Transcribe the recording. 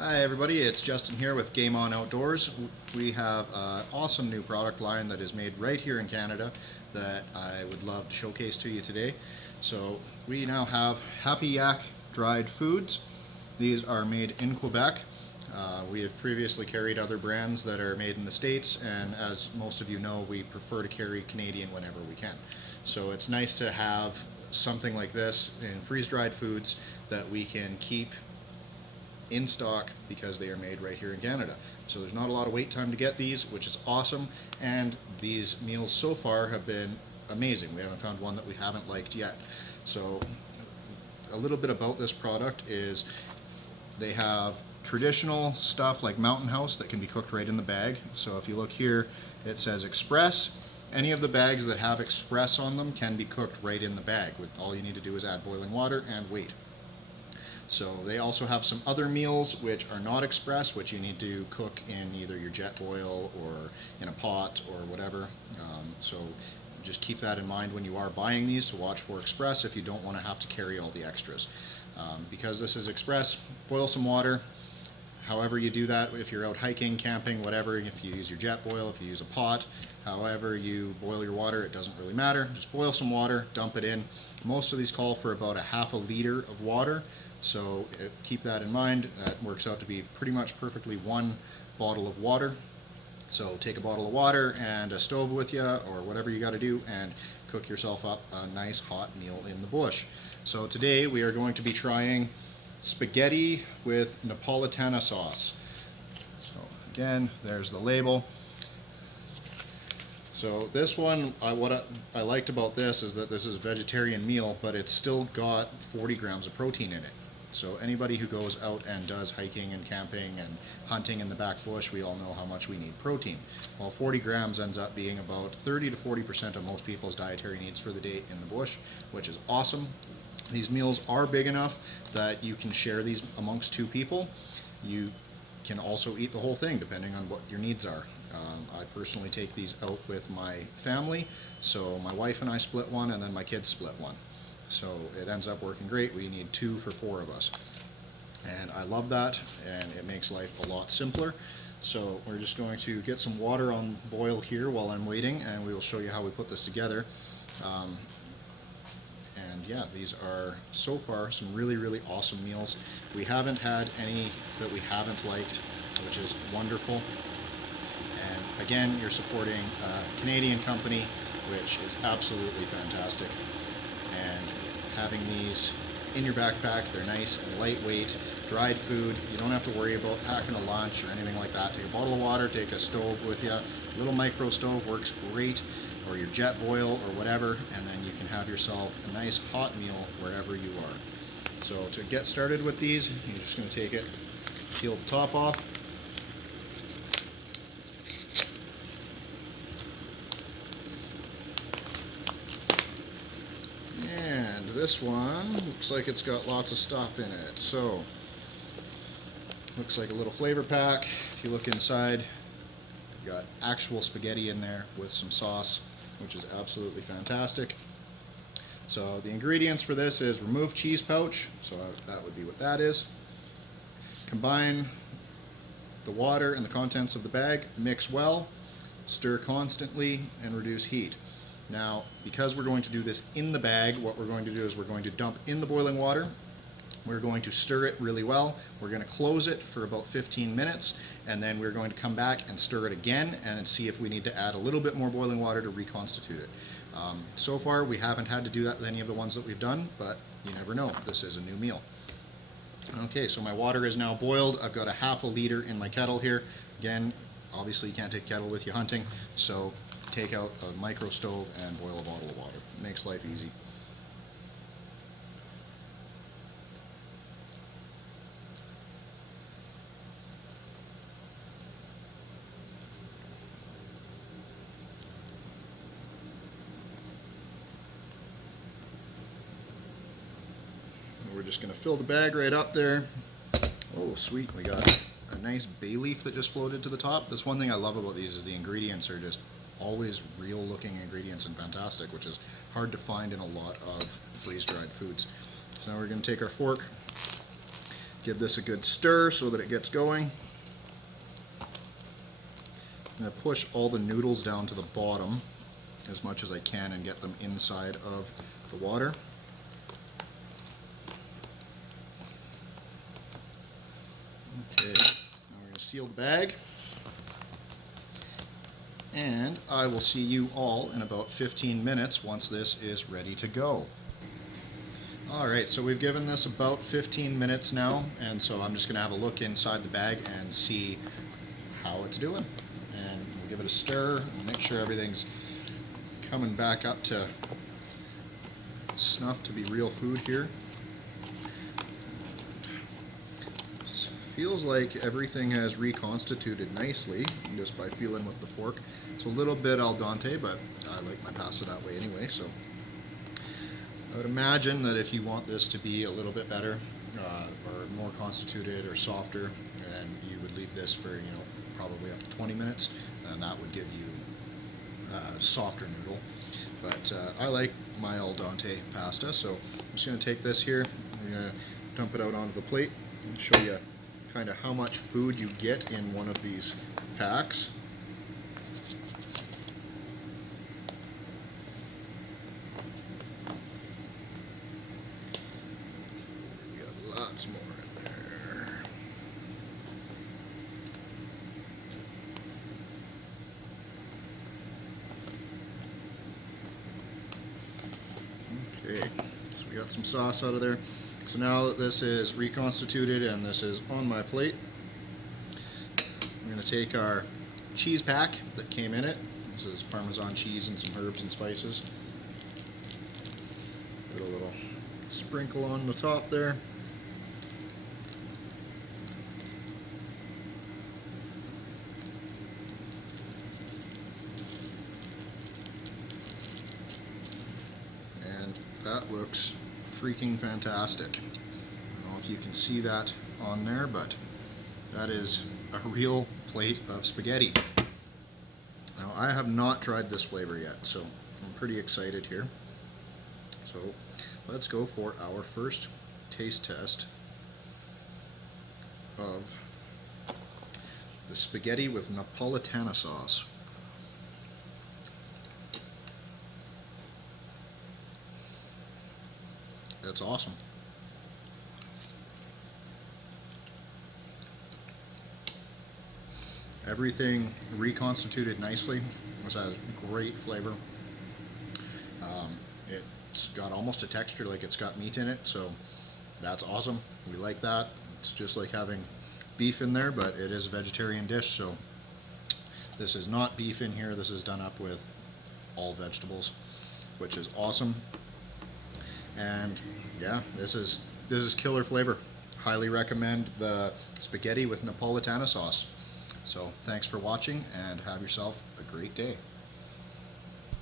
Hi everybody, it's Justin here with Game On Outdoors. We have an awesome new product line that is made right here in Canada that I would love to showcase to you today. So we now have Happy Yak dried foods. These are made in Quebec. We have previously carried other brands that are made in the States, and as most of you know, we prefer to carry Canadian whenever we can. So it's nice to have something like this in freeze-dried foods that we can keep in stock because they are made right here in Canada. So there's not a lot of wait time to get these, which is awesome, and these meals so far have been amazing. We haven't found one that we haven't liked yet. So a little bit about this product is they have traditional stuff like Mountain House that can be cooked right in the bag. So if you look here, it says Express. Any of the bags that have Express on them can be cooked right in the bag. All you need to do is add boiling water and wait. So they also have some other meals which are not express, which you need to cook in either your jet boil or in a pot or whatever. So just keep that in mind when you are buying these, to watch for express if you don't want to have to carry all the extras. Because this is express, boil some water. However you do that, if you're out hiking, camping, whatever, if you use your jet boil, if you use a pot, however you boil your water, it doesn't really matter. Just boil some water, dump it in. Most of these call for about a half a liter of water. So keep that in mind. That works out to be pretty much perfectly one bottle of water. So take a bottle of water and a stove with you, or whatever you got to do, and cook yourself up a nice hot meal in the bush. So today we are going to be trying spaghetti with Napolitana sauce. So again, there's the label. So this one, what I liked about this is that this is a vegetarian meal, but it's still got 40 grams of protein in it. So anybody who goes out and does hiking and camping and hunting in the back bush, we all know how much we need protein. Well, 40 grams ends up being about 30 to 40% of most people's dietary needs for the day in the bush, which is awesome. These meals are big enough that you can share these amongst two people. You can also eat the whole thing depending on what your needs are. I personally take these out with my family, so my wife and I split one, and then my kids split one. So it ends up working great. We need 2 for 4 of us. And I love that, and it makes life a lot simpler. So we're just going to get some water on boil here while I'm waiting, and we will show you how we put this together. And yeah, these are so far some really awesome meals. We haven't had any that we haven't liked, which is wonderful. And again, you're supporting a Canadian company, which is absolutely fantastic. And having these in your backpack, they're nice and lightweight, dried food. You don't have to worry about packing a lunch or anything like that. Take a bottle of water, take a stove with you. A little micro stove works great, or your jet boil or whatever, and then you can have yourself a nice hot meal wherever you are. So to get started with these, you're just going to take it, peel the top off. And this one looks like it's got lots of stuff in it. So looks like a little flavor pack. If you look inside, you've got actual spaghetti in there with some sauce, which is absolutely fantastic. So the ingredients for this is remove cheese pouch, so that would be what that is. Combine the water and the contents of the bag, mix well, stir constantly, and reduce heat. Now, because we're going to do this in the bag, what we're going to do is we're going to dump in the boiling water. We're going to stir it really well. We're going to close it for about 15 minutes, and then we're going to come back and stir it again and see if we need to add a little bit more boiling water to reconstitute it. So far, we haven't had to do that with any of the ones that we've done, but you never know. This is a new meal. Okay, so my water is now boiled. I've got a half a liter in my kettle here. Again, obviously you can't take kettle with you hunting, so take out a micro stove and boil a bottle of water. It makes life easy. We're just going to fill the bag right up there. Oh, sweet. We got a nice bay leaf that just floated to the top. That's one thing I love about these, is the ingredients are just always real looking ingredients and fantastic, which is hard to find in a lot of freeze-dried foods. So now we're going to take our fork, Give this a good stir so that it gets going. I'm going to push all the noodles down to the bottom as much as I can and get them inside of the water. Okay, now we're going to seal the bag. And I will see you all in about 15 minutes once this is ready to go. Alright, so we've given this about 15 minutes now, and so I'm just going to have a look inside the bag and see how it's doing. And we'll give it a stir and make sure everything's coming back up to snuff to be real food here. Feels like everything has reconstituted nicely just by feeling with the fork. It's a little bit al dente, but I like my pasta that way anyway, so I would imagine that if you want this to be a little bit better or more constituted or softer, then you would leave this for, probably up to 20 minutes, and that would give you a softer noodle. But I like my al dente pasta, so I'm just going to take this here, I'm going to dump it out onto the plate and show you kind of how much food you get in one of these packs. We got lots more in there. Okay, so we got some sauce out of there. So now that this is reconstituted and this is on my plate, I'm going to take our cheese pack that came in it. This is Parmesan cheese and some herbs and spices. Put a little sprinkle on the top there. And that looks freaking fantastic. I don't know if you can see that on there, but that is a real plate of spaghetti. Now, I have not tried this flavor yet, so I'm pretty excited here. So let's go for our first taste test of the spaghetti with Napolitana sauce. It's awesome. Everything reconstituted nicely. This has great flavor. It's got almost a texture like it's got meat in it, so that's awesome. We like that. It's just like having beef in there, but it is a vegetarian dish, so this is not beef in here. This is done up with all vegetables, which is awesome. And yeah, this is killer flavor. Highly recommend the spaghetti with Napolitana sauce. So thanks for watching and have yourself a great day.